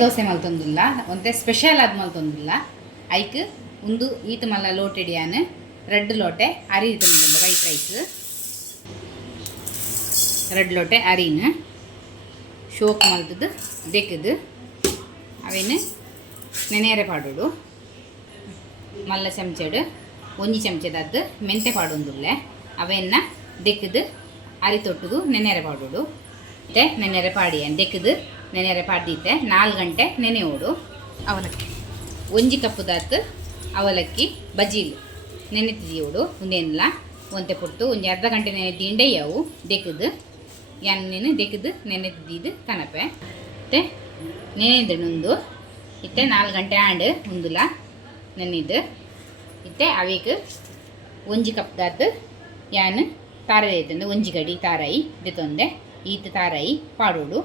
ದೋಸೆ ಮಲ್ತೊಂದಿಲ್ಲ ಒಂತೆ ಸ್ಪೆಷಲ್ ಆದ ಮಲ್ತೊಂದಿಲ್ಲ ಐಕ್ ಒಂದು ಈತ ಮಲ್ಲ ಲೋಟೆ ಡಿಯಾನ್ ರೆಡ್ ಲೋಟೆ ಅರಿ ತಂದು ವೈಟ್ ರೈಸ್ ರೆಡ್ ಲೋಟೆ ಅರಿನ ಶೋಕ್ ಮಲ್ತದ್ದು ದೆಕ್ಕದು ಅವೇನು ನೆನೆಯರೆ ಪಾಡೋಡು ಮಲ್ಲ ಚಮಚಡು ಒಂಜಿ ಚಮಚದದ್ದು ಮೆಂತೆ ಪಾಡೊಂದುಲ್ಲೆ ಅವೆನ್ನ ದೆಕ್ಕದು ಅರಿ ತೊಟ್ಟದು ನೆನೆಯರೆ ಪಾಡೋಡು ಮತ್ತೆ ನೆನೆಯರೆ ಪಾಡಿ ದೆಕ್ಕದು ನೆನೆಯರೆ ಪಾಡಿತ್ತೆ 4 ಗಂಟೆ ನೆನೆಯೋಡು ಅವಲಕ್ಕಿ ಒಂಜಿ ಕಪ್ಪುದಾತು ಅವಲಕ್ಕಿ ಬಜೀಲು ನೆನೆತಿದೀಯೋಡು ಒಂದೇನಿಲ್ಲ ಒಂತೆ ಪುಟ್ಟು ಒಂಜಿ ಅರ್ಧ ಗಂಟೆ ನೆನೆದಿಂಡೆ ಅವು ದೆಕ್ಕದು ಎಣ್ಣೆನು ದೆಕ್ಕದು ನೆನೆತಿದ್ದು ಕನಪೆ ಮತ್ತೆ ನೆನೆದಣುಂದು ಇತ್ತೆ 4 ಗಂಟೆ ಆಂಡ್ ಉಂದುಲ ನೆನೆದು ಇತ್ತೆ ಅವೇಕ್ ಒಂಜಿ ಕಪ್ದಾತು ಯಾನ್ ತಾರ ಐತಂದು ಒಂಜಿ ಗಡಿ ತಾರಾಯಿ ದೆತೊಂದೆ ಈತ ತಾರಾಯಿ ಪಾಡೋಡು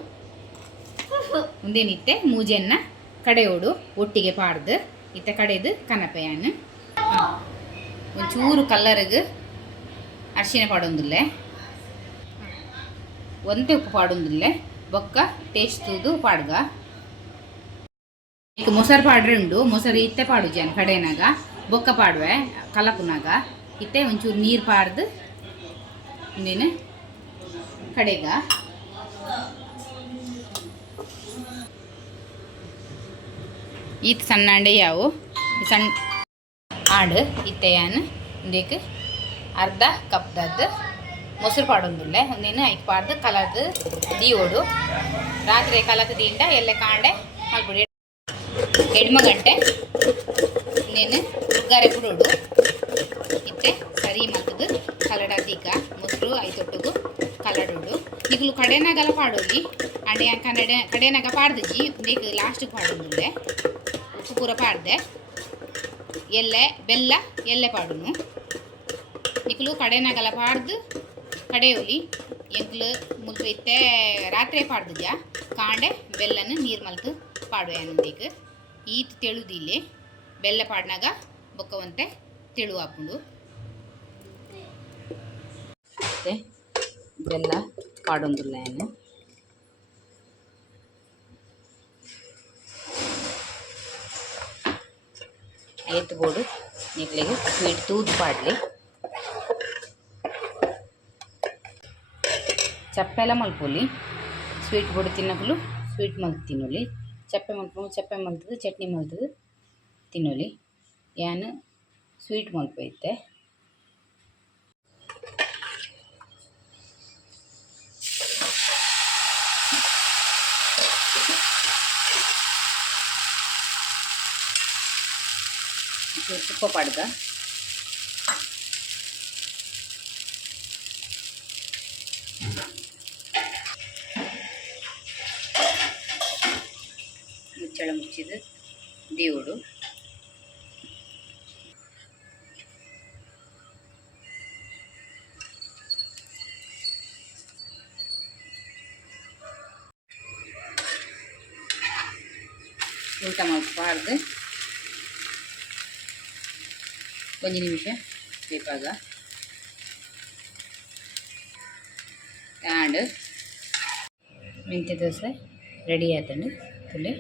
ಮುಂದೇನಿತ್ತೆ ಮೂಜೆನ್ನ ಕಡೆಯೋಡು ಒಟ್ಟಿಗೆ ಪಾಡ್ದು ಇತ್ತ ಕಡೆದು ಕನಪೆಯಾನು ಒಂಚೂರು ಕಲ್ಲರ್ಗೆ ಅರಿಶಿನ ಪಾಡೊಂದಿಲ್ಲೆ ಒಂತೆ ಉಪ್ಪು ಪಾಡೊಂದಿಲ್ಲೆ ಬೊಕ್ಕ ಟೇಸ್ಟ್ ತೂದು ಪಾಡ್ಗ ಈಗ ಮೊಸರು ಪಾಡ್ರೆ ಉಂಡು ಮೊಸರು ಇತ್ತೆ ಪಾಡು ಜನ ಕಡೆನಾಗ ಬೊಕ್ಕ ಪಾಡುವೆ ಕಲಪುನಾಗ ಇತ್ತೆ ಒಂಚೂರು ನೀರು ಪಾಡ್ದು ಇನ್ನೇನು ಕಡೆಗ ಈತ ಸಣ್ಣ ಅಂಡೆ ಯಾವು ಸಣ್ಣ ಆಡು ಇತ್ತೆಯಾನು ಒಂದೇಕ್ ಅರ್ಧ ಕಪ್ದದ್ದು ಮೊಸರು ಪಾಡೊಂದುಲ್ಲೆ ಒಂದೇನು ಐದು ಪಾಡ್ದು ಕಲರ್ದು ದೀಯೋಡು ರಾತ್ರಿ ಕಲಕ ದಿಂಡ ಎಲ್ಲ ಕಾಂಡೆ ಮಲ್ಬಿಡಿ ಎಡ್ಮ ಗಂಟೆ ಇನ್ನೇನು ಉಗ್ಗಾರೆ ಬಿಡೋಡು ಇತ್ತೆ ಸರಿ ಮಲ್ತದು ಕಲಡ ದೀಕ ಮೊಸರು ಐತೊಟ್ಟುಗು ಕಲಡೋಡು ಈಗಲೂ ಕಡೆನಾಗಲ್ಲ ಪಾಡೋಲಿ ಅಂಡೆ ಕಡೆನಾಗ ಪಾಡ್ದಜಿ ಬೇಕ ಲಾಸ್ಟಿಗೆ ಪಾಡೋದಿಲ್ಲೆ ಉಪ್ಪು ಪೂರ ಪಾಡ್ದೆ ಎಲೆ ಬೆಲ್ಲ ಎಲೆ ಪಾಡುನು ನಿಕ್ಲು ಕಡೆನಾಗಲ್ಲ ಪಾಡ್ದು ಕಡೆಯೋಲಿ ಎಂಕ್ಲು ಮುಲ್ತು ಇತ್ತೆ ರಾತ್ರಿ ಪಾಡ್ದಜ ಕಾಂಡೆ ಬೆಲ್ಲನ ನೀರು ಮಲ್ತು ಪಾಡು ಏನಂದೀಗ ಈತ್ ತೆಳುದಿಲ್ಲಿ ಬೆಲ್ಲ ಪಾಡ್ನಾಗ ಬೊಕ್ಕವಂತೆ ತೆಳು ಹಾಕೊಂಡು ಮತ್ತೆ ಬೆಲ್ಲ ಪಾಡೊಂದಿಲ್ಲ ಏನು ಎತ್ಬೋಡು ನಿಕ್ಲಿಗೆ ಸ್ವೀಟ್ ತೂದು ಪಾಡಲಿ ಚಪ್ಪೆಲ್ಲ ಮಲ್ಪೋಲಿ ಸ್ವೀಟ್ ಬೋಡು ತಿನ್ನಕಲು ಸ್ವೀಟ್ ಮಲ್ತು ತಿನ್ನೋಲಿ ಚಪ್ಪೆ ಮಲ್ಪು ಚಪ್ಪೆ ಮಲ್ತದು ಚಟ್ನಿ ಮಲ್ತದು ತಿನ್ನೋಲಿ ಯಾನು ಸ್ವೀಟ್ ಮಲ್ಪೈತೆ ತುಪ್ಪ ಪಾಡ್ಗ ಮುಚ್ಚಳ ಮುಚ್ಚಿದ ದೇವಡು ಊಟ ಮಾಡ್ಬಾರ್ದು ಒಂದು ನಿಮಿಷ ಬೇಪಾಗ ಆ್ಯಂಡ್ ಮೆಂತ್ಯ ದೋಸೆ ರೆಡಿ ಆಯ್ತಂಡು ತುಲೆ